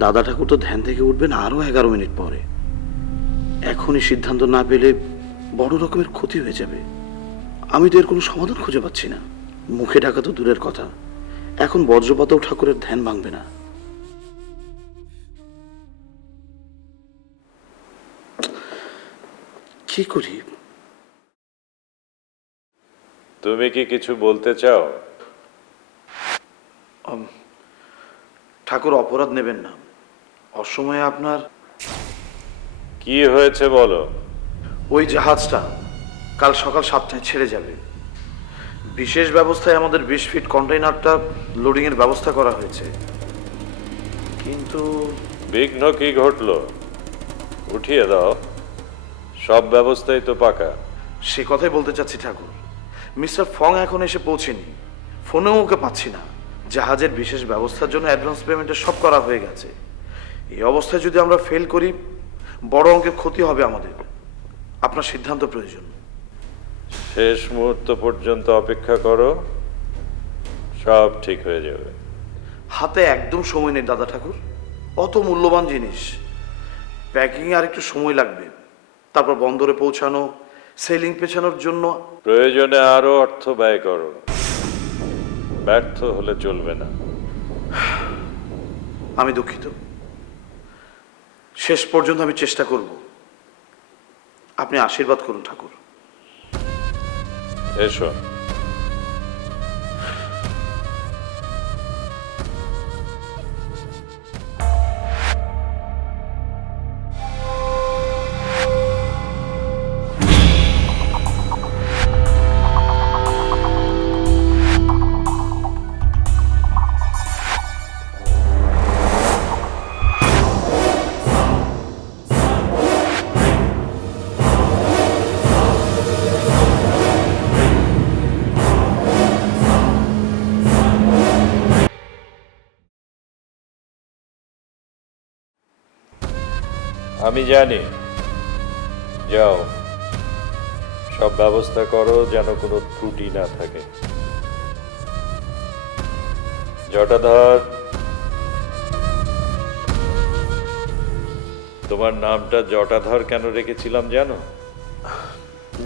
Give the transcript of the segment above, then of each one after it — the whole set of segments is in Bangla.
দাদা ঠাকুর তো ধ্যান থেকে উঠবেন আরো 11 মিনিট পরে। এখনই সিদ্ধান্ত না পেলে বড় রকমের ক্ষতি হয়ে যাবে। আমি তো এর কোনো সমাধান খুঁজে পাচ্ছি না। মুখে ঢাকা তো দূরের কথা, এখন বজ্রপাতও ঠাকুরের ধ্যান ভাঙবে না। কি করি? তুমি কি কিছু বলতে চাও? ঠাকুর অপরাধ নেবেন না, অসময়ে আপনার কি হয়েছে বলো। ওই জাহাজটা কাল সকাল 7টায় ছেড়ে যাবে। বিশেষ ব্যবস্থায় আমাদের 20 ফিট কন্টেইনারটা লোডিং এর ব্যবস্থা করা হয়েছে, কিন্তু বিঘ্ন কি ঘটলো? উঠিয়ে দাও, সব ব্যবস্থাই তো পাকা। সে কথাই বলতে চাচ্ছি ঠাকুর। মিস্টার ফং এখন এসে পৌঁছেনি, ফোনেও ওকে পাচ্ছি না। জাহাজের বিশেষ ব্যবস্থার জন্য অ্যাডভান্স পেমেন্টের সব করা হয়ে গেছে। এই অবস্থায় যদি আমরা ফেল করি, বড় অঙ্কের ক্ষতি হবে আমাদের। আপনার সিদ্ধান্ত প্রয়োজন। শেষ মুহূর্ত পর্যন্ত অপেক্ষা করো, সব ঠিক হয়ে যাবে। হাতে একদম সময় নেই দাদা ঠাকুর, অত মূল্যবান জিনিস। প্যাকিংয়ে আর একটু সময় লাগবে, তারপর বন্দরে পৌঁছানো, সেলিং পেছানোর জন্য। প্রয়োজনে আরো অর্থ ব্যয় করো, ব্যর্থ হলে চলবে না। আমি দুঃখিত, শেষ পর্যন্ত আমি চেষ্টা করব। আপনি আশীর্বাদ করুন ঠাকুর। এসো। আমি জানি, যাও, সব ব্যবস্থা করো যেন কোনো ত্রুটি না থাকে। জটাধর, তোমার নামটা জটাধর কেন রেখেছিলাম জানো?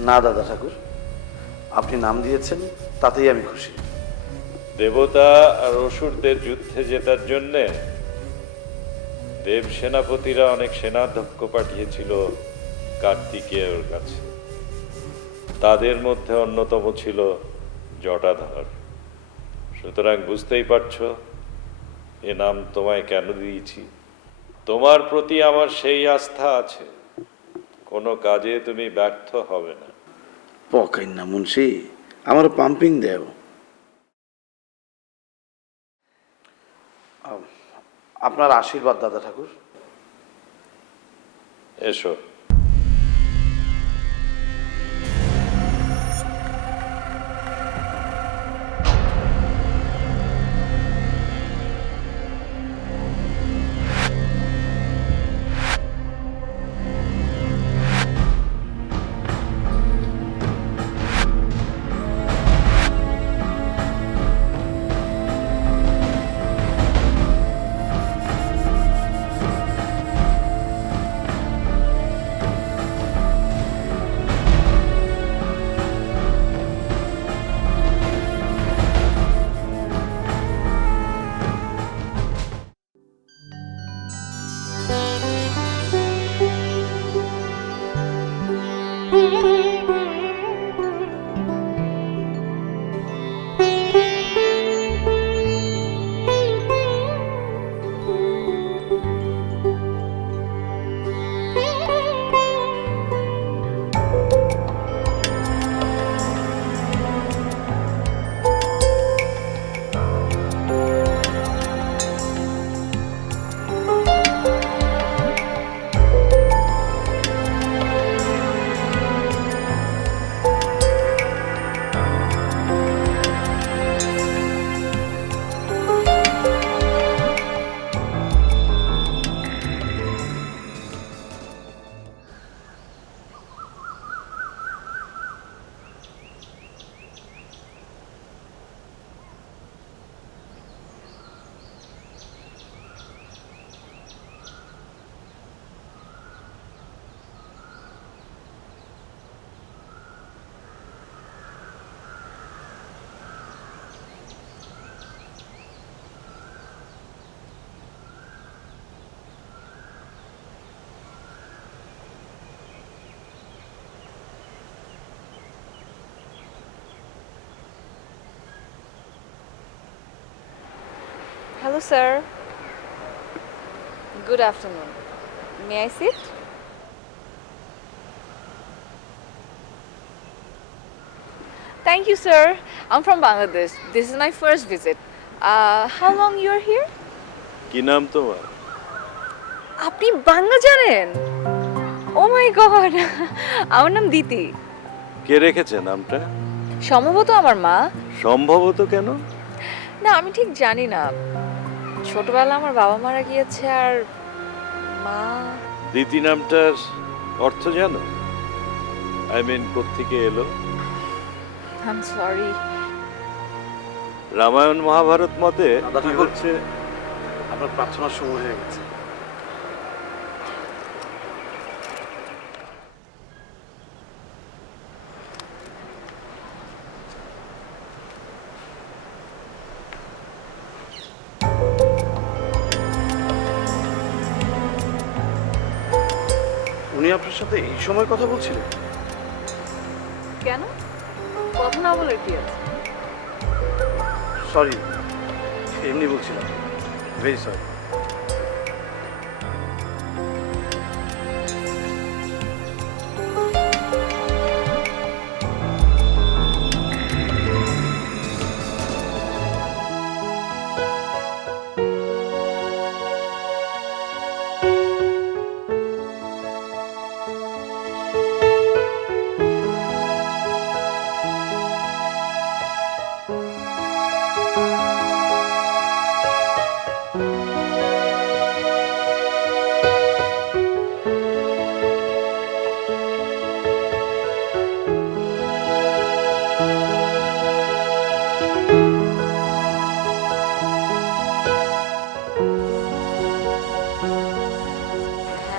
না দাদা ঠাকুর, আপনি নাম দিয়েছেন তাতেই আমি খুশি। দেবতা আর অসুরদের যুদ্ধে জেতার জন্যে দেব সেনাপতিরা অনেক সেনাধ্যক্ষ পাঠিয়েছিল কার্তিকেয়র কাছে। তাদের মধ্যে অন্যতম ছিল জটাধর। সুতরাং বুঝতেই পারছো এ নাম তোমায় কেন দিয়েছি। তোমার প্রতি আমার সেই আস্থা আছে, কোনো কাজে তুমি ব্যর্থ হবে না। পকাই না মুন্সি, আমার পাম্পিং দেও। আপনার আশীর্বাদ দাদা ঠাকুর। এসো। Hello, sir. Good afternoon. May I sit? Thank you, sir. I'm from Bangladesh. This is my first visit. How long you are here? কি নাম তোমার? আপনি বাংলা জানেন? Oh my God! আমার নাম দিতি। কে রেখেছে নামটা? সম্ভবত আমার মা। সম্ভবত কেন? না, আমি ঠিক জানি না। ছোটবেলা আমার বাবা মারা গিয়েছে আর মা। দিতি নামটার অর্থ জানো? আই মিন কোত্থেকে এলো? I'm sorry. রামায়ণ মহাভারত মতে দাদা কি ঠাকুর। হচ্ছে? আপনার প্রার্থনার সময় হয়ে গেছে। উনি আপনার সাথে এই সময় কথা বলছিলেন? কেন? কথা না বলে কি আছে? সরি, এমনি বলছিলাম। Very sorry.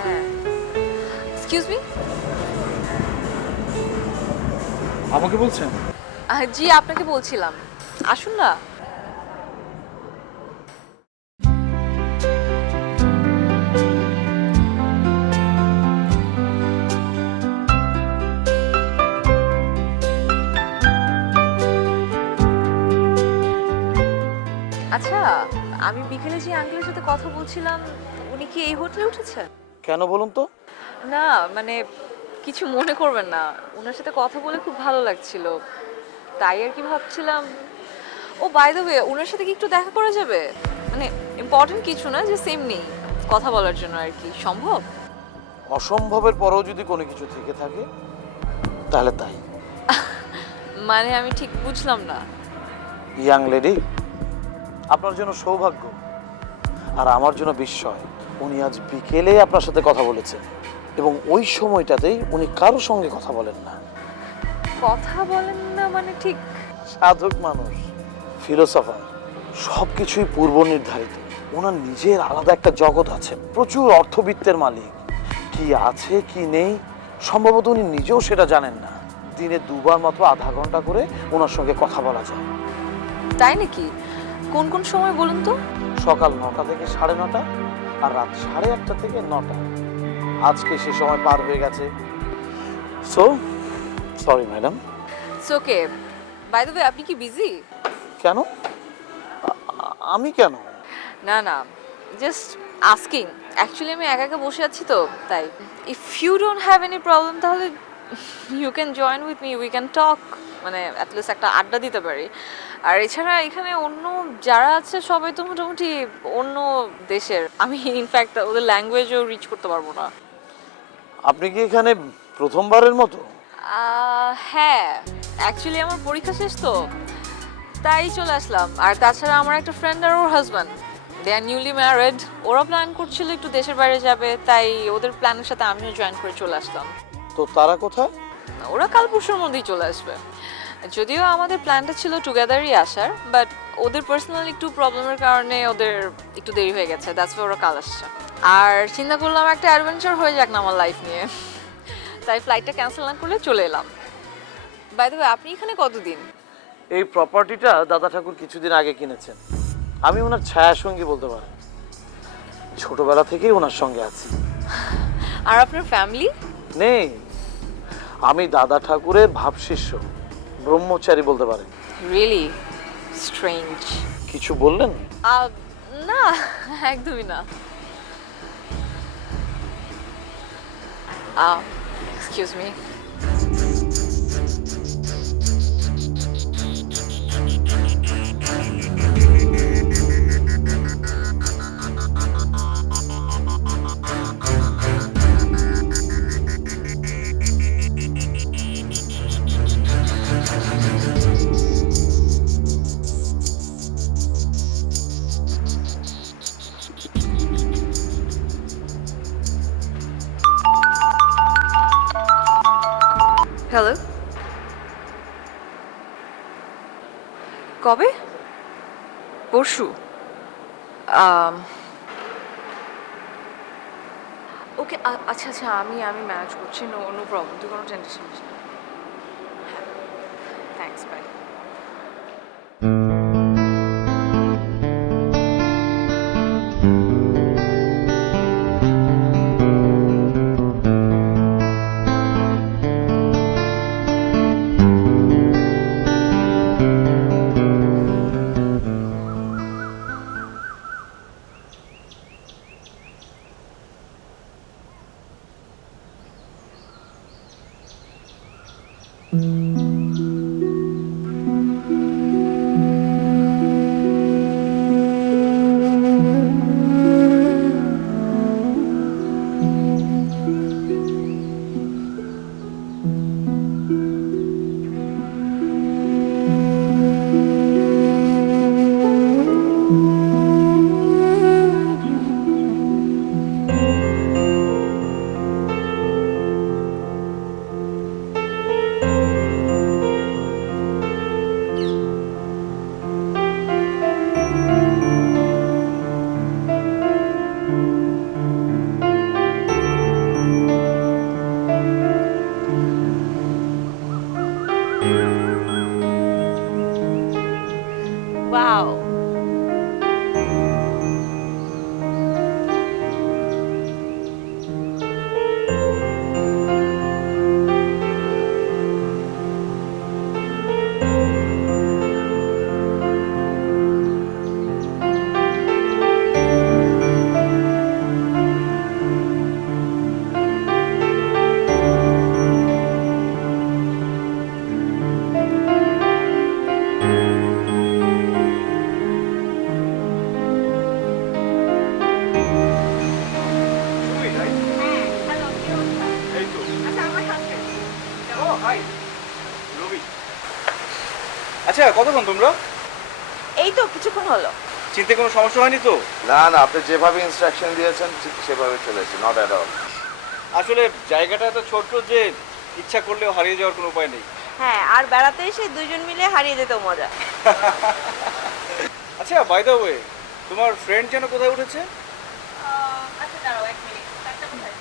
হ্যাঁ। Excuse me? আমাকে বলছেন? জি, আপনাকে বলছিলাম। আসুন না। আচ্ছা, আমি বিকেলে যে আঙ্কেলের সাথে কথা বলছিলাম, উনি কি এই হোটেলে উঠেছেন? কেন বলুন তো? না, মানে কিছু মনে করবেন না। ওনার সাথে কথা বলে খুব ভালো লাগছিল। তাই আর কি ভাবছিলাম। ও বাই দ্য ওয়ে, ওনার সাথে কি একটু দেখা করা যাবে? মানে ইম্পর্টেন্ট কিছু না, যে সেম নেই কথা বলার জন্য আর কি। সম্ভব? অসম্ভবের পরেও যদি কোনো কিছু থেকে থাকে তাহলে তাই। মানে আমি ঠিক বুঝলাম না। ইয়াং লেডি, আপনার জন্য সৌভাগ্য আর আমার জন্য বিস্ময়। উনি আজ বিকেলে আপনার সাথে কথা বলেছেন এবং ওই সময়টাতেই উনি কারোর সঙ্গে কথা বলেন না। কথা বলেন না মানে ঠিক? সাধক মানুষ, ফিলোসফার, সব কিছুই পূর্ব নির্ধারিত। ওনার নিজের আলাদা একটা জগৎ আছে, প্রচুর অর্থবিত্তের মালিক। কি আছে কি নেই সম্ভবত উনি নিজেও সেটা জানেন না। দিনে দুবার মাত্র আধা ঘন্টা করে ওনার সঙ্গে কথা বলা যায়। তাই নাকি? কোন কোন সময় বলুন তো? সকাল 9টা থেকে 9:30 আর রাত 8:30 থেকে 9টা। আজকে সে সময় পার হয়ে গেছে। So sorry madam. It's okay. By the way, আপনি কি বিজি? কেন? আমি কেন? না না, জাস্ট আস্কিং। অ্যাকচুয়ালি আমি একা একা বসে আছি তো, তাই। If you don't have any problem তাহলে you can join with me, we can talk. মানে অ্যাটলিস্ট একটা আড্ডা দিতে পারি। আর এছাড়া এখানে অন্য যারা আছে সবাই তো মোটামুটি অন্য দেশের। আমি ইনফ্যাক্ট ওদের ল্যাঙ্গুয়েজও রিচ করতে পারবো না। আপনি কি এখানে প্রথমবারের মতো? হ্যাঁ, অ্যাকচুয়ালি আমার পরীক্ষা শেষ তো, তাই চলে আসলাম। আর তাছাড়া আমার একটা ফ্রেন্ড আর ওর হাজব্যান্ড, দে আর নিউলি ম্যারিড। ওরা প্ল্যান করছিল একটু দেশের বাইরে যাবে, তাই ওদের প্ল্যানের সাথে আমিও জয়েন করে চলে আসলাম। তো তারা কোথায়? ওরা কাল পরশুর মধ্যেই চলে আসবে। যদিও আমাদের প্ল্যানটা ছিল টুগেদারই আসার, বাট ওদের পার্সোনাল একটু প্রবলেমের কারণে ওদের একটু দেরি হয়ে গেছে। দ্যাটস ওয়াই ওরা কাল আসছে। আর চিন্তা করলাম একটা অ্যাডভেঞ্চার হয়ে যাক না আমার লাইফ নিয়ে, তাই ফ্লাইটটা ক্যান্সেল না করলে চলে এলাম। বাই দ্য ওয়ে, আপনি এখানে কতদিন? এই প্রপার্টিটা দাদা ঠাকুর কিছুদিন আগে কিনেছেন। আমি ওনার ছায়া সঙ্গী বলতে পারেন। ছোটবেলা থেকেই ওনার সঙ্গে আছি। আর আপনার ফ্যামিলি? নেই, আমি দাদা ঠাকুরের ভাবশিষ্য, ব্রহ্মচারী বলতে পারেন। Really strange. কিছু বললেন? না, একদমই না। Excuse me. হ্যালো, কবে? পরশু? ওকে, আচ্ছা আচ্ছা, আমি ম্যানেজ করছি। নো নো প্রবলেম, তুই কোনো টেনশন নিস না। হ্যাঁ, থ্যাঙ্কস, বাই। ওয়াও, আচ্ছা, কতক্ষণ তোমরা? এই তো কিছুক্ষণ হলো। চিনতে কোনো সমস্যা হয়নি তো? না না, আপনি যেভাবে ইনস্ট্রাকশন দিয়েছেন ঠিক সেভাবে চলেছে, নট অ্যাট অল। আসলে জায়গাটা এত ছোট্ট যে ইচ্ছা করলেও হারিয়ে যাওয়ার কোনো উপায় নেই। হ্যাঁ, আর বেড়াতে এসে দুইজন মিলে হারিয়ে যেত মজা। আচ্ছা, বাই দ্য ওয়ে, তোমার ফ্রেন্ড যেন কোথায় উঠেছে? আচ্ছা দাঁড়াও, 1 মিনিট। কারটা কোথায়?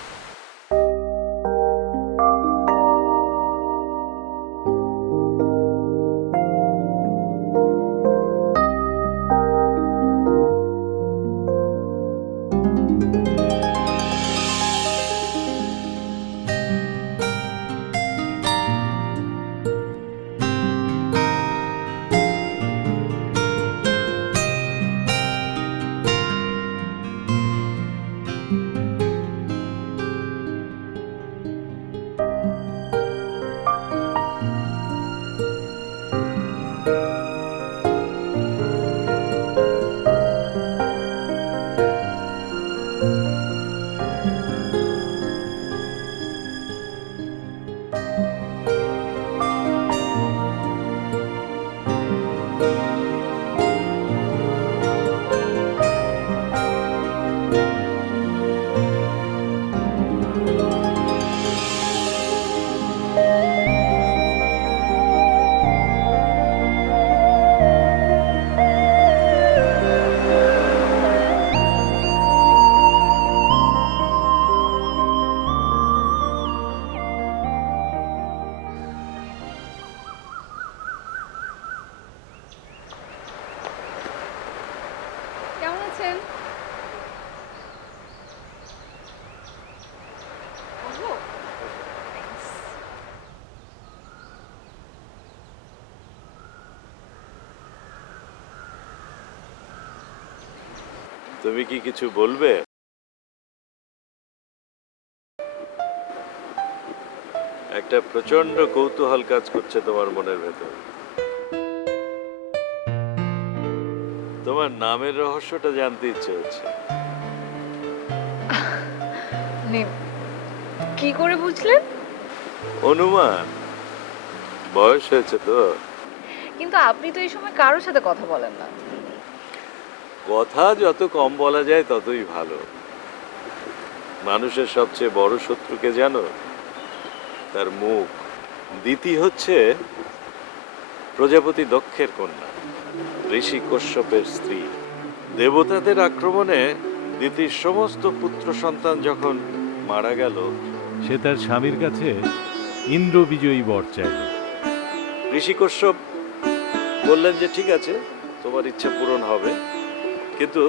কেমন আছেন? তুমি কি কিছু বলবে? একটা প্রচন্ড কৌতূহল কাজ করছে তোমার মনের ভেতর। তোমার নামের রহস্যটা জানতে ইচ্ছে হচ্ছে। মানে কি করে বুঝলেন? অনুমান, বয়স হয়েছে তো। কিন্তু আপনি তো এই সময় কারোর সাথে কথা বলেন না। কথা যত কম বলা যায় ততই ভালো। মানুষের সবচেয়ে বড় শত্রুকে জানো? তার মুখ। দিতি হচ্ছে প্রজাপতি দক্ষের কন্যা, ঋষি কশ্যপের স্ত্রী। দেবতাদের আক্রমণে দিতির সমস্ত পুত্র সন্তান যখন মারা গেল, সে তার স্বামীর কাছে ইন্দ্র বিজয়ী বর চাইল। ঋষি কশ্যপ বললেন যে ঠিক আছে, তোমার ইচ্ছা পূরণ হবে, কিন্তু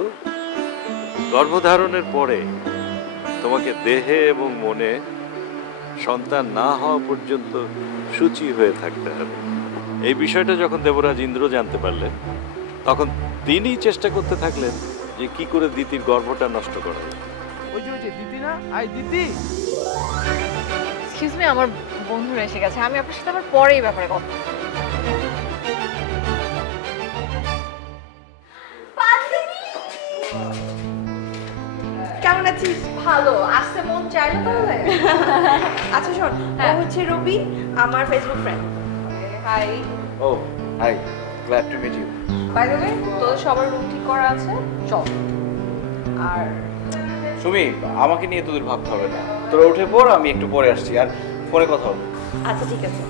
গর্ভধারণের পরে তোমাকে দেহে এবং মনে সন্তান না হওয়া পর্যন্ত সূচি হয়ে থাকতে হবে। এই বিষয়টা যখন দেবরাজ ইন্দ্র জানতে পারলেন, তখন তিনি চেষ্টা করতে থাকলেন যে কি করে দিতির গর্ভটা নষ্ট করা যায়। ওই যে দিদি না, আই দিদি। এক্সকিউজ মি, আমার বন্ধুরা এসে গেছে, আমি আপনার সাথে আবার পরে এই ব্যাপারে কথা বলবো। কেমন আছিস? ভালো, আসতে মন চাইলো তাহলে। আচ্ছা শোন, ও হ্যাঁ। হচ্ছে রবি, আমার ফেসবুক ফ্রেন্ড। হাই, ও hi, glad to meet you. By the way, তোদের সবার রুম ঠিক করা আছে, চল। আর সুমি, আমাকে নিয়ে তোদের ভাবতে হবে না, তোরা উঠে পড়, আমি একটু পরে আসছি, আর ফোনে কথা হবে। আচ্ছা ঠিক আছে।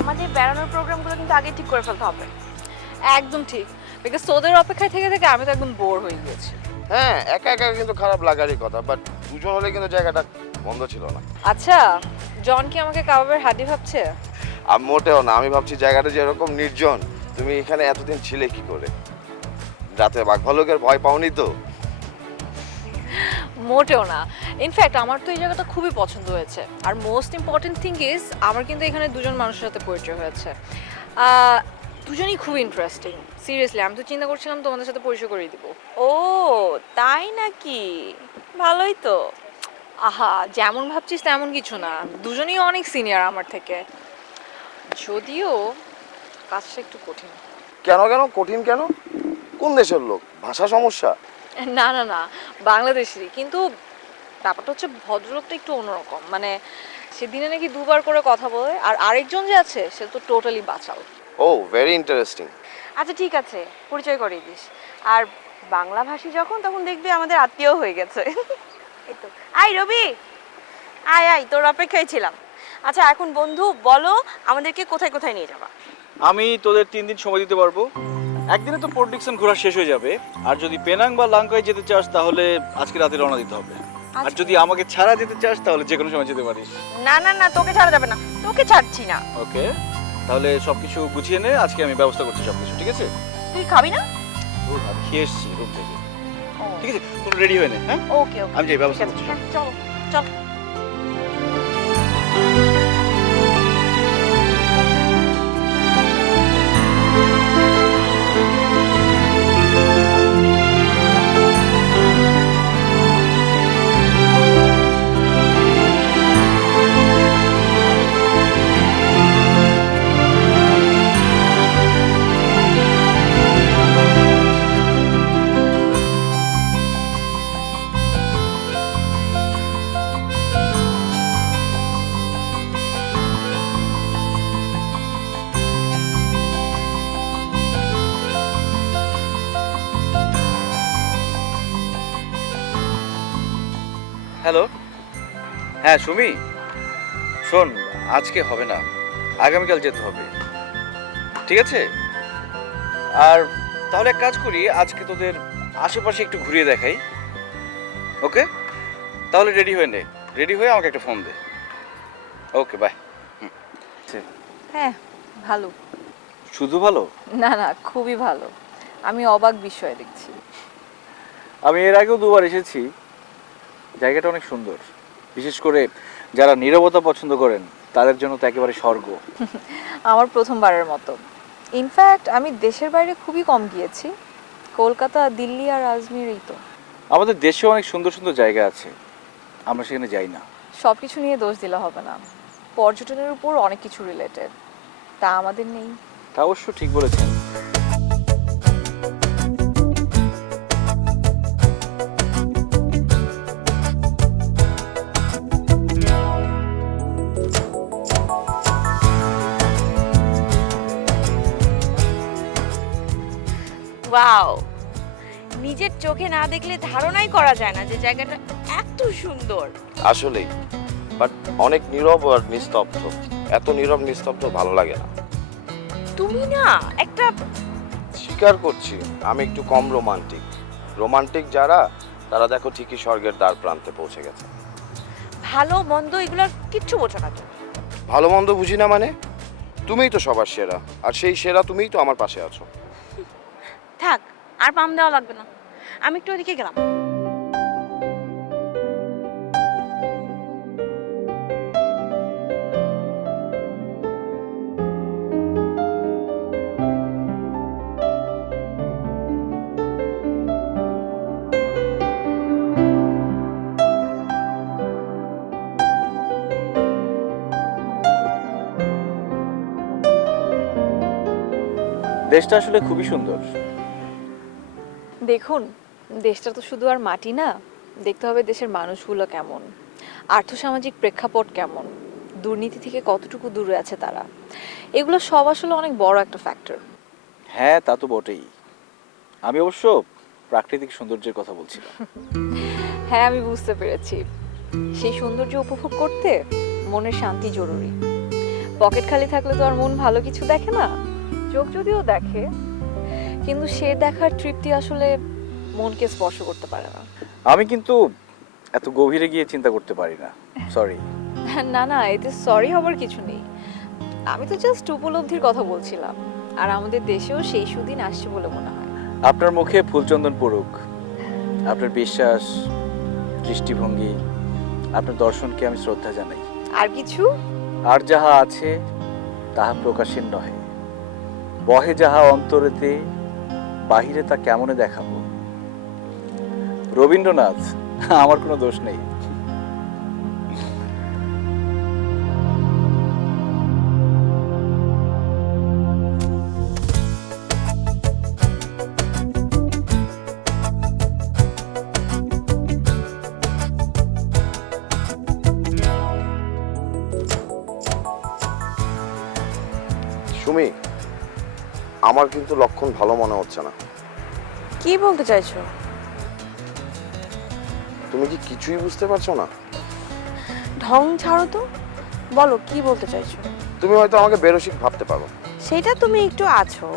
আমাদের বেড়ানোর প্রোগ্রামগুলো কিন্তু আগে ঠিক করে ফেলতে হবে। একদম ঠিক, বিকজ তোদের অপেক্ষায় থেকে থেকে আমি তো একদম বোর হয়ে গেছি। হ্যাঁ, একা একা কিন্তু খারাপ লাগারই কথা, বাট দুজন হলে কিন্তু জায়গাটা বন্ধ ছিল না। আচ্ছা, জন কি আমাকে কাবাবের হাড্ডি ভাবছে? আমি মোটেও না, আমি ভাবছি জায়গাটা যেরকম নির্জন, তুমি এখানে এতদিন ছিলে কি করে? রাতে বাঘ ভালুকের ভয় পাওনি তো? মোটেও না, ইনফ্যাক্ট আমার তো এই জায়গাটা খুবই পছন্দ হয়েছে। আর মোস্ট ইম্পর্টেন্ট থিং ইজ, আমার কিন্তু এখানে দুজন মানুষের সাথে পরিচয় হয়েছে। দুজনই খুব ইন্টারেস্টিং। সিরিয়াসলি, আমি তো চিন্তা করছিলাম তোমাদের সাথে পরিচয় করিয়ে দিব। ও তাই নাকি? ভালোই তো। আহা, যেমন ভাবছিস তেমন কিছু না, দুজনেই অনেক সিনিয়র আমার থেকে, যদিও কাজটা একটু কঠিন। কেন কেন কঠিন কেন? কোন দেশের লোক? ভাষা সমস্যা? না না না, বাংলাদেশি, কিন্তু ব্যাপারটা হচ্ছে ভদ্রলোকটা একটু অন্যরকম। মানে সেদিনে নাকি দুবার করে কথা বলে, আর আরেকজন যে আছে সে তো টোটালি বাচাল। ও, ভেরি ইন্টারেস্টিং। আচ্ছা ঠিক আছে, পরিচয় করিয়ে দিস। আর বাংলা ভাষী যখন, তখন দেখবি আমাদের আত্মীয় হয়ে গেছে। এই তো, আয় রবি, আয় আয়, তোর অপেক্ষায় ছিলাম। আচ্ছা এখন বন্ধু বলো, আমাদেরকে কোথায় কোথায় নিয়ে যাবা? আমি তোদের 3 দিন সময় দিতে পারবো। একদিনে তো পোর্ট ঘোরা শেষ হয়ে যাবে, আর যদি পেনাং বা লাঙ্কায় যেতে চাস তাহলে আজকে রাতে রওনা দিতে হবে। আর যদি আমাকে ছাড়া যেতে চাস তাহলে যে কোনো সময় যেতে পারিস। না না না, তোকে ছাড়া যাবে না, তোকে ছাড়ছি না। ওকে, তাহলে সবকিছু গুছিয়ে নে, আজকে আমি ব্যবস্থা করছি সবকিছু, ঠিক আছে? তুই খাবি না? আমি খেয়ে এসছি রুম থেকে, ঠিক আছে? তোর রেডি হয়ে নে, হ্যাঁ? ওকে ওকে, আমি যাই, ব্যবস্থা করছি সব। চলো চল। হ্যালো, হ্যাঁ সুমি, শোন, আজকে হবে না, আগামীকাল যেতে হবে, ঠিক আছে? আর তাহলে এক কাজ করি, আজকে তোদের আশেপাশে একটু ঘুরিয়ে দেখাই, ওকে? তাহলে রেডি হয়ে নে, রেডি হয়ে আমাকে একটা ফোন দে। Okay, by. হ্যাঁ ভালো। শুধু ভালো? না না, খুবই ভালো। আমি অবাক বিষয় দেখছি। আমি এর আগেও দুবার এসেছি, জায়গাটা অনেক সুন্দর, বিশেষ করে যারা নীরবতা পছন্দ করেন তাদের জন্য তো একেবারে স্বর্গ। আমার প্রথমবারের মতো। ইনফ্যাক্ট আমি দেশের বাইরে খুবই কম গিয়েছি, কলকাতা, দিল্লি আর আজমির, এই তো। আমাদের দেশে অনেক সুন্দর সুন্দর জায়গা আছে, আমরা সেখানে যাই না। সব কিছু নিয়ে দোষ দিলে হবে না, পর্যটনের উপর অনেক কিছু রিলেটেড, তা আমাদের নেই। তা অবশ্য ঠিক বলেছেন। ওয়াও, নিজের চোখে না দেখলে ধারণাই করা যায় না যে জায়গাটা এত সুন্দর। আসলেই, বাট অনেক নীরব আর নিস্তব্ধ। এত নীরব নিস্তব্ধ ভালো লাগে না। তুমি না একটা স্বীকার করছি আমি একটু কম রোমান্টিক। রোমান্টিক যারা, তারা দেখো ঠিকই স্বর্গের দ্বার প্রান্তে পৌঁছে গেছে। ভালো মন্দ এগুলোর কিচ্ছু বোঝো না তুমি। ভালো মন্দ বুঝি না মানে? তুমিই তো সবার সেরা, আর সেই সেরা তুমিই তো আমার পাশে আছো। থাক, আর পাম দেওয়া লাগবে না, আমি একটু ওদিকে গেলাম। দেশটা আসলে খুবই সুন্দর। দেখুন, দেশটা তো শুধু আর মাটি না, দেখতে হবে দেশের মানুষগুলো কেমন, আর্থসামাজিক প্রেক্ষাপট কেমন, দুর্নীতি থেকে কতটুকু দূরে আছে তারা। এগুলো সব আসলে অনেক বড় একটা ফ্যাক্টর। হ্যাঁ, তা তো বটেই। আমি অবশ্য প্রাকৃতিক সৌন্দর্যের কথা বলছিলাম। হ্যাঁ আমি বুঝতে পেরেছি, সেই সৌন্দর্য উপভোগ করতে মনের শান্তি জরুরি। পকেট খালি থাকলে তো আর মন ভালো কিছু দেখে না, চোখ যদিও দেখে, কিন্তু সে দেখার তৃপ্তি আসলে মনকে স্পর্শ করতে পারে না। আমি কিন্তু এত গভীরে গিয়ে চিন্তা করতে পারি না, সরি। না না, এতে সরি হবার কিছু নেই। আমি তো জাস্ট উপলব্ধির কথা বলছিলাম, আর আমাদের দেশেও সেই সুদিন আসছে বলে মনে হয়। আপনার মুখে ফুলচন্দন পড়ুক। আপনার বিশ্বাস, দৃষ্টিভঙ্গি, আপনার দর্শনকে আমি শ্রদ্ধা জানাই। আর কিছু? আর যাহা আছে তাহা প্রকাশের নহে, বহে যাহা অন্তরেতে, বাহিরে তা কেমনে দেখাবো। রবীন্দ্রনাথ, আমার কোনো দোষ নেই। সুমি, আমার কিন্তু লক্ষণ ভালো মনে হচ্ছে না। কি বলতে চাইছো? তুমি কি কিছুই বুঝতে পারছো না? ঢং ছাড়ো তো, বলো কি বলতে চাইছো। তুমি হয়তো আমাকে বেরসিক ভাবতে পারো। সেটা তুমি একটু আছো।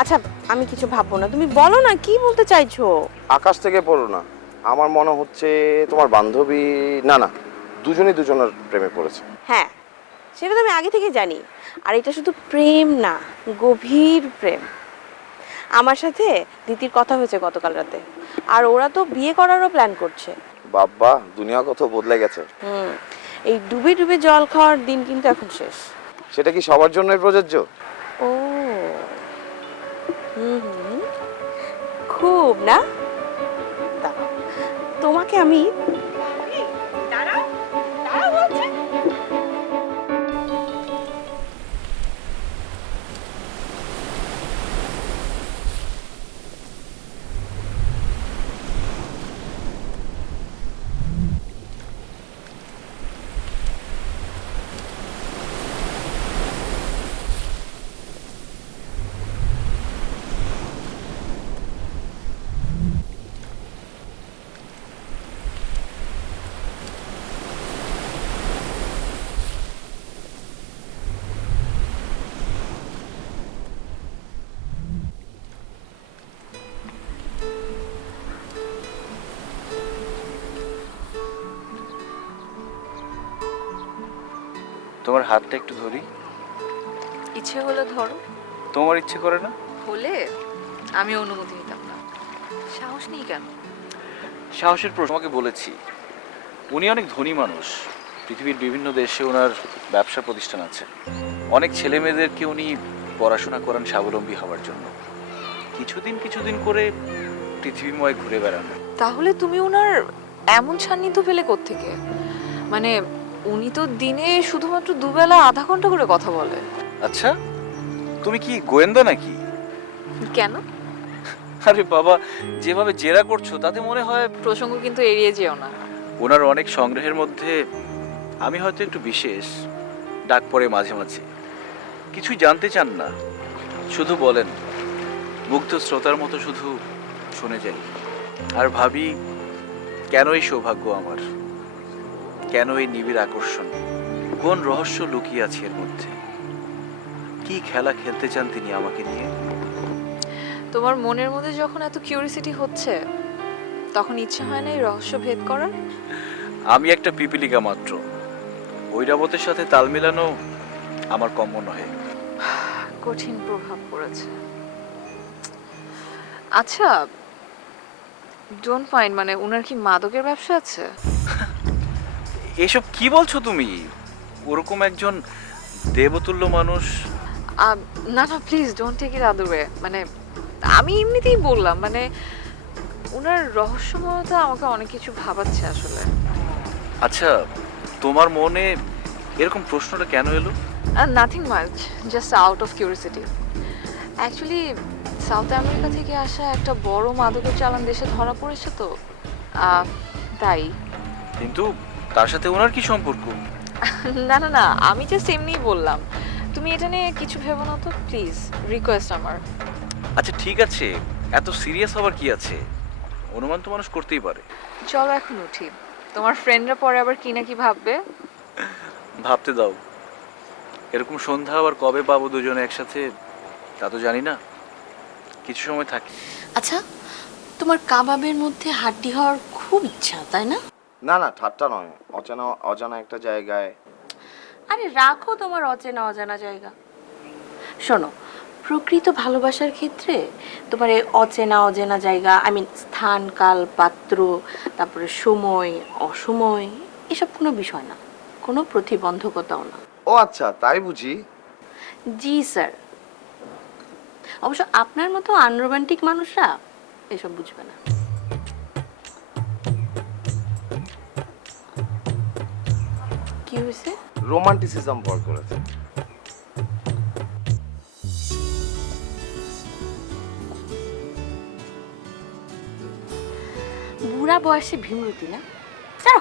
আচ্ছা, আমি কিছু ভাববো না, তুমি বলো না কি বলতে চাইছো। আকাশ থেকে পড়ো না, আমার মনে হচ্ছে তোমার বান্ধবী, না না, দুজনেই দুজনের প্রেমে পড়েছে। হ্যাঁ, সেটা তো আমি আগে থেকে জানি। আর এটা শুধু প্রেম না, গভীর প্রেম। আমার সাথে দিতির কথা হয়েছে গতকাল রাতে, আর ওরা তো বিয়ে করারও প্ল্যান করছে। বাবা, দুনিয়া কত বদলে গেছে। এই ডুবে ডুবে জল খাওয়ার দিন কিন্তু এখন শেষ। সেটা কি সবার জন্যই প্রযোজ্য? ও হুম, খুব না। দাঁড়াও, তোমাকে আমি দাঁড়াও দাঁড়াও বলছি। তোমার হাতটা একটু ধরি। ইচ্ছে হলে ধরো। তোমার ইচ্ছে করে না? হলে আমি অনুমতি নিতাম না। সাহস নেই কেন? সাহসের প্রশ্ন তোমাকে বলেছি, উনি অনেক ধনী মানুষ, পৃথিবীর বিভিন্ন দেশে ওনার ব্যবসা প্রতিষ্ঠান আছে। অনেক ছেলে মেয়েদেরকে উনি পড়াশোনা করান স্বাবলম্বী হওয়ার জন্য। কিছুদিন করে পৃথিবীময় ঘুরে বেড়ানো। তাহলে তুমি ওনার এমন সান্নিধ্য পেলে কোত্থেকে? মানে উনি তো দিনে শুধুমাত্র দুবেলা আধা ঘন্টা করে কথা বলে। আচ্ছা, তুমি কি গোয়েন্দা নাকি? কেন? আরে বাবা, যেভাবে জেরা করছো তাতে মনে হয় প্রসঙ্গ কিন্তু এড়িয়ে যেও না। ওনার অনেক সংগ্রহের মধ্যে আমি হয়তো একটু বিশেষ। ডাক পড়ে মাঝে মাঝে, কিছুই জানতে চান না, শুধু বলেন। মুগ্ধ শ্রোতার মতো শুধু শুনে যাই আর ভাবি, কেন এই সৌভাগ্য আমার, কেন এই নিবিড় আকর্ষণ, কোন রহস্য লুকিয়ে আছে এর মধ্যে, কি খেলা খেলতে চান তিনি আমাকে নিয়ে। তোমার মনের মধ্যে যখন এত কিউরিসিটি হচ্ছে তখন ইচ্ছে হয় না এই রহস্য ভেদ করার? আমি একটা পিপিলিকা মাত্র, ঐরাবতের সাথে তাল মেলানো আমার কম্য নহে। কঠিন প্রভাব পড়েছে। আচ্ছা, ডোন্ট মাইন্ড, মানে ওনার কি মাদকের ব্যবসা আছে? এসব কি বলছো তুমি? ওরকম একজন দেবতুল্য মানুষ। না না, please don't take it other way. মানে আমি এমনিতেই বললাম, মানে ওনার রহস্যময়তা আমাকে অনেক কিছু ভাবাচ্ছে আসলে। আচ্ছা, তোমার মনে এরকম প্রশ্নটা কেন এলো? Nothing much, just out of curiosity. Actually south America থেকে আসা একটা বড় মাদকের চালান দেশে ধরা পড়েছে তো, তাই। কিন্তু তার সাথে ওনার কি সম্পর্ক? না না না, আমি জাস্ট এমনিই বললাম। তুমি এটা নিয়ে কিছু ভেবো না তো প্লিজ, রিকোয়েস্ট আমার। আচ্ছা ঠিক আছে, এত সিরিয়াস হবার কি আছে? অনুমান তো মানুষ করতেই পারে। চলো এখন উঠি, তোমার ফ্রেন্ডরা পরে আবার কি না কি ভাববে। ভাবতে দাও, এরকম সন্ধ্যা আবার কবে পাবো দুজনে একসাথে তা তো জানি না, কিছু সময় থাকি। আচ্ছা, তোমার কাবাবের মধ্যে হাড্ডি হওয়ার খুব ইচ্ছা, তাই না? না না, ঠাট্টা নয়, অজানা অজানা একটা জায়গায়। আরে রাখো তোমার অচেনা অজানা জায়গা। শোনো, প্রকৃত ভালোবাসার ক্ষেত্রে তোমার এই অচেনা অজানা জায়গা, আই মিন স্থান, কাল, পাত্র, তারপরে সময়, অসময়, এসব কোনো বিষয় না, কোনো প্রতিবন্ধকতাও না। ও আচ্ছা, তাই বুঝি। জি স্যার। অবশ্য আপনার মতো আনরোমান্টিক মানুষরা এসব বুঝবে না। কি হয়েছে? রোমান্টিসিজম ভর করেছে। বুড়া বয়সে ভীমরতি না? ছাড়ো।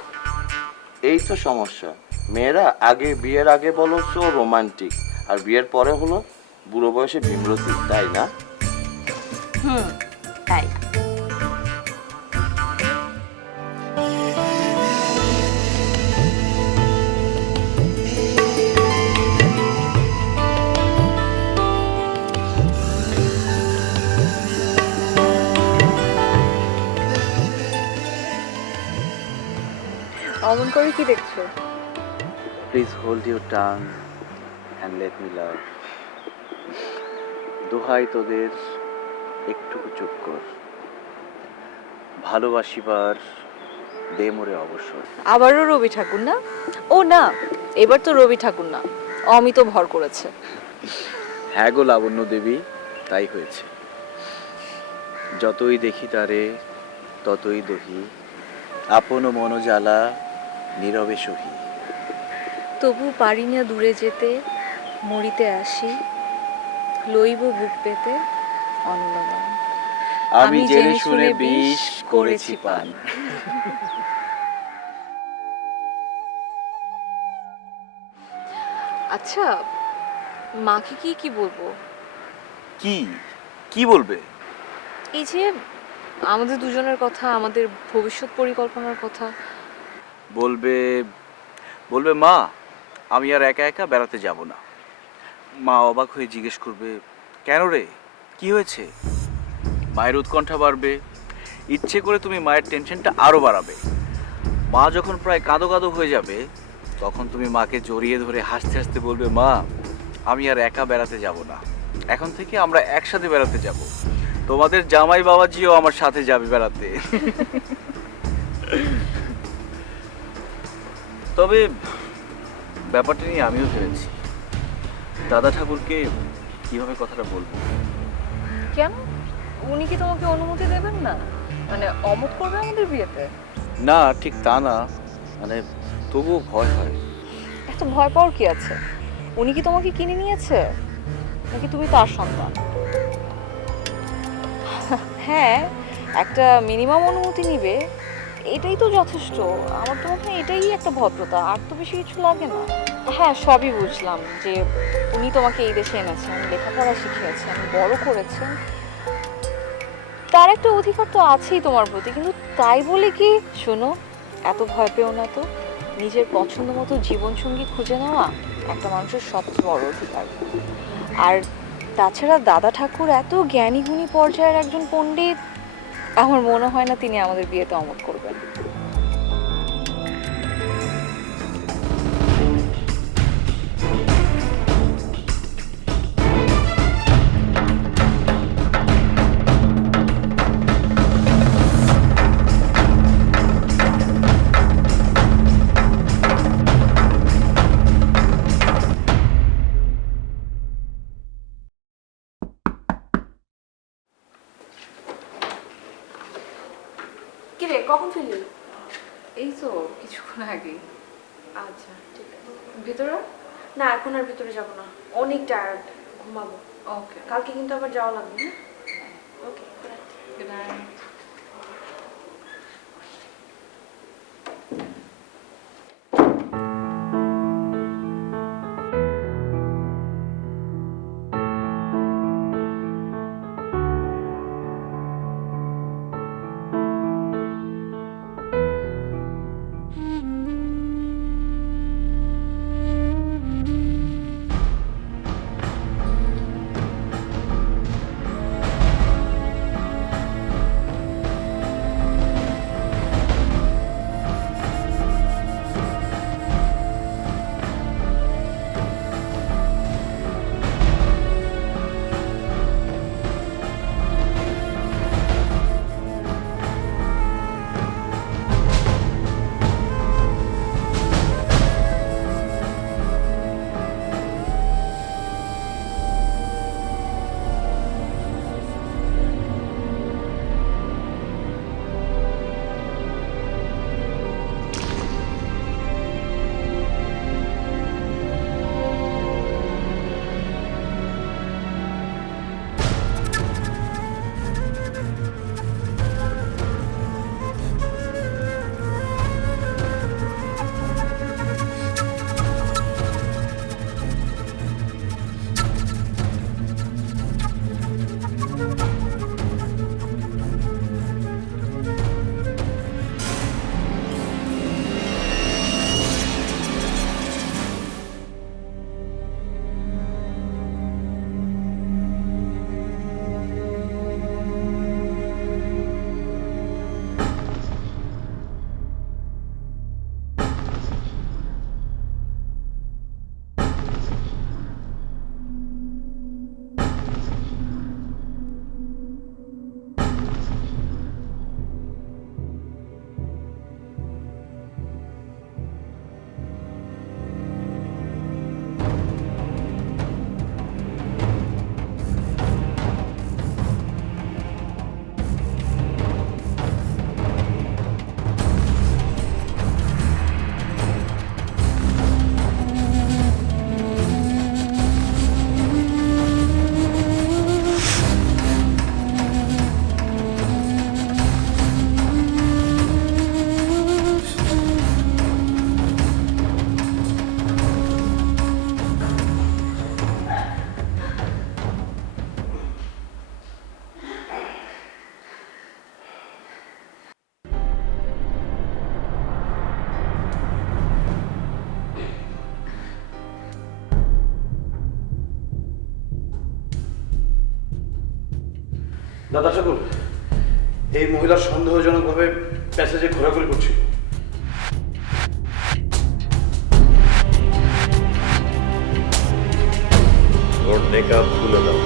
এই তো সমস্যা, মেয়েরা আগে বিয়ের আগে বলো সো রোমান্টিক, আর বিয়ের পরে হলো বুড়ো বয়সে ভীমরতি, তাই না? তাই। অমন করে কি দেখছো? Please hold your tongue and let me লাভ। দোহাই তোদের, একটুকু চুপ কর, ভালোবাসিবার দে মোরে অবসর। আবারও রবি ঠাকুর না? ও না, এবার তো রবি ঠাকুর না, অমিত ভর করেছে। হ্যাঁ গো লাবণ্য দেবী, তাই হয়েছে। যতই দেখি তারে ততই দহি, আপন মন জ্বালা নীরবে সহি। তবু পারি না দূরে যেতে, মরিতে আসি, লইব বুক পেতে অনলন। আমি জেনে শুনে বিষ করেছি পান। আচ্ছা, মাকে কি কি বলবো? কি কি বলবে? এই যে আমাদের দুজনের কথা, আমাদের ভবিষ্যৎ পরিকল্পনার কথা। বলবে বলবে মা, আমি আর একা একা বেড়াতে যাব না। মা অবাক হয়ে জিজ্ঞেস করবে, কেন রে, কি হয়েছে? মায়ের উৎকণ্ঠা বাড়বে, ইচ্ছে করে তুমি মায়ের টেনশনটা আরো বাড়াবে। মা যখন প্রায় কাঁদো কাঁদো হয়ে যাবে তখন তুমি মাকে জড়িয়ে ধরে হাসতে হাসতে বলবে, মা আমি আর একা বেড়াতে যাব না, এখন থেকে আমরা একসাথে বেড়াতে যাব, তোমাদের জামাই বাবাজিও আমার সাথে যাবে বেড়াতে। তবে ব্যাপারটা নিয়ে আমিও ভেবেছি, দাদা ঠাকুরকে কিভাবে কথাটা বলবো। কেন? উনি কি তোমাকে অনুমতি দেবেন না? মানে অমত করবে আমাদের বিয়েতে? না ঠিক তা না, মানে তবুও ভয় হয়। এত ভয় পাওয়ার কি আছে? উনি কি তোমাকে কিনে নিয়েছে নাকি তুমি তার সন্তান? হ্যাঁ, একটা মিনিমাম অনুমতি নিবে, এটাই তো যথেষ্ট। আমার তো মনে হয় এটাই একটা ভদ্রতা, আর তো বেশি কিছু লাগে না। হ্যাঁ, সবই বুঝলাম যে উনি তোমাকে এই দেশে এনেছেন, লেখাপড়া শিখিয়েছেন, বড় করেছেন, তার একটা অধিকার তো আছেই তোমার প্রতি, কিন্তু তাই বলে কি, শোনো, এত ভয় পেও না তো। নিজের পছন্দ মতো জীবনসঙ্গী খুঁজে নেওয়া একটা মানুষের সবচেয়ে বড় অধিকার। আর তাছাড়া দাদা ঠাকুর এত জ্ঞানী গুণী পর্যায়ের একজন পণ্ডিত, আমার মনে হয় না তিনি আমাদের বিয়েতে অমত করবেন। কিরে, কখন ফিরলি? এই তো কিছুক্ষণ আগে। আচ্ছা, ঠিক আছে। ভিতরে? না, এখন আর ভিতরে যাব না, অনেক টায়ার্ড, ঘুমাবো। ওকে, কালকে কিন্তু আবার যাওয়া লাগবে। হ্যাঁ, ওকে। Good night. দাদা ঠাকুর, এই মহিলা সন্দেহজনকভাবে প্যাসেজে ঘোরাঘুরি করছিল। ওর নেকাব খুলে দাও।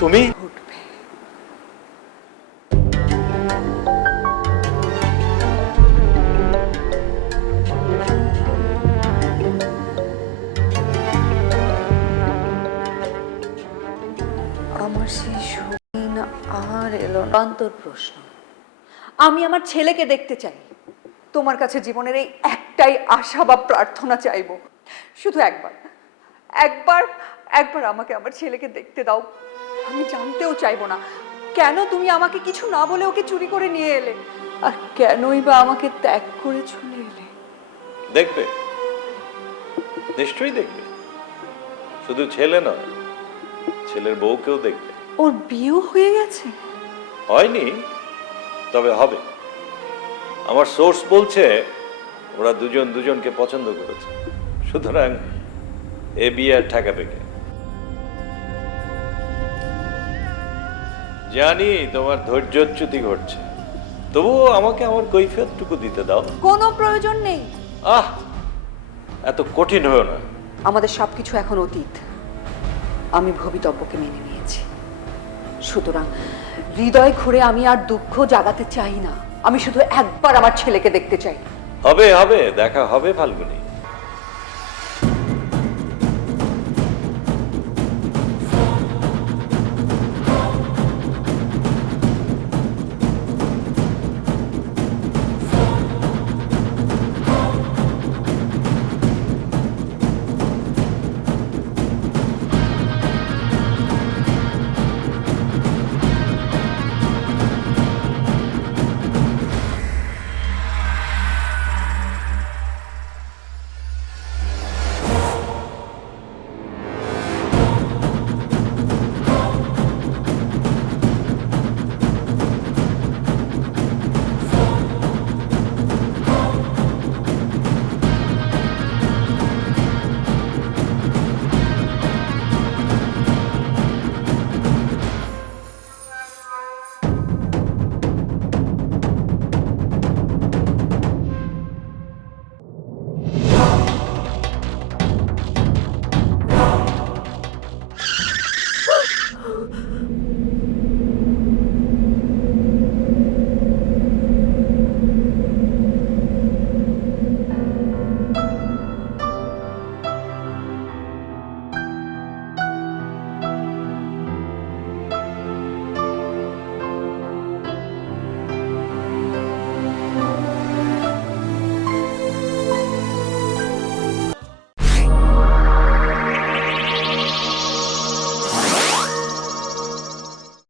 তুমি আমার সেই সুদিন আর এলো না। অন্তর প্রশ্ন, আমি আমার ছেলেকে দেখতে চাই। তোমার কাছে জীবনের এই একটাই আশা বা প্রার্থনা চাইবো, শুধু একবার একবার একবার আমাকে আমার ছেলেকে দেখতে দাও। আমি জানতেও চাইবো না কেন তুমি আমাকে কিছু না বলে ওকে চুরি করে নিয়ে এলে, আর কেনই বা আমাকে ত্যাগ করে চলে এলে। দেখবে, নিশ্চয়ই দেখবে। শুধু ছেলে নয়, ছেলের বউকেও দেখবে। ওর বিয়েও হয়ে গেছে? হয়নি, তবে হবে। আমার সোর্স বলছে ওরা দুজন দুজনকে পছন্দ করেছে, সুতরাং এ বিয়ে আর ঠেকাবে কে? জানি তোমার ধৈর্যচ্যুতি ঘটছে, তবুও আমাকে আমার কৈফিয়তটুকু দিতে দাও। কোনো প্রয়োজন নেই। আহ, এত কঠিন হয়েও না। আমাদের সবকিছু এখন অতীত, আমি ভবিতব্যকে মেনে নিয়েছি। সুতরাং হৃদয় খুঁড়ে আমি আর দুঃখ জাগাতে চাই না। আমি শুধু একবার আমার ছেলেকে দেখতে চাই। হবে হবে, দেখা হবে ফাল্গুনি।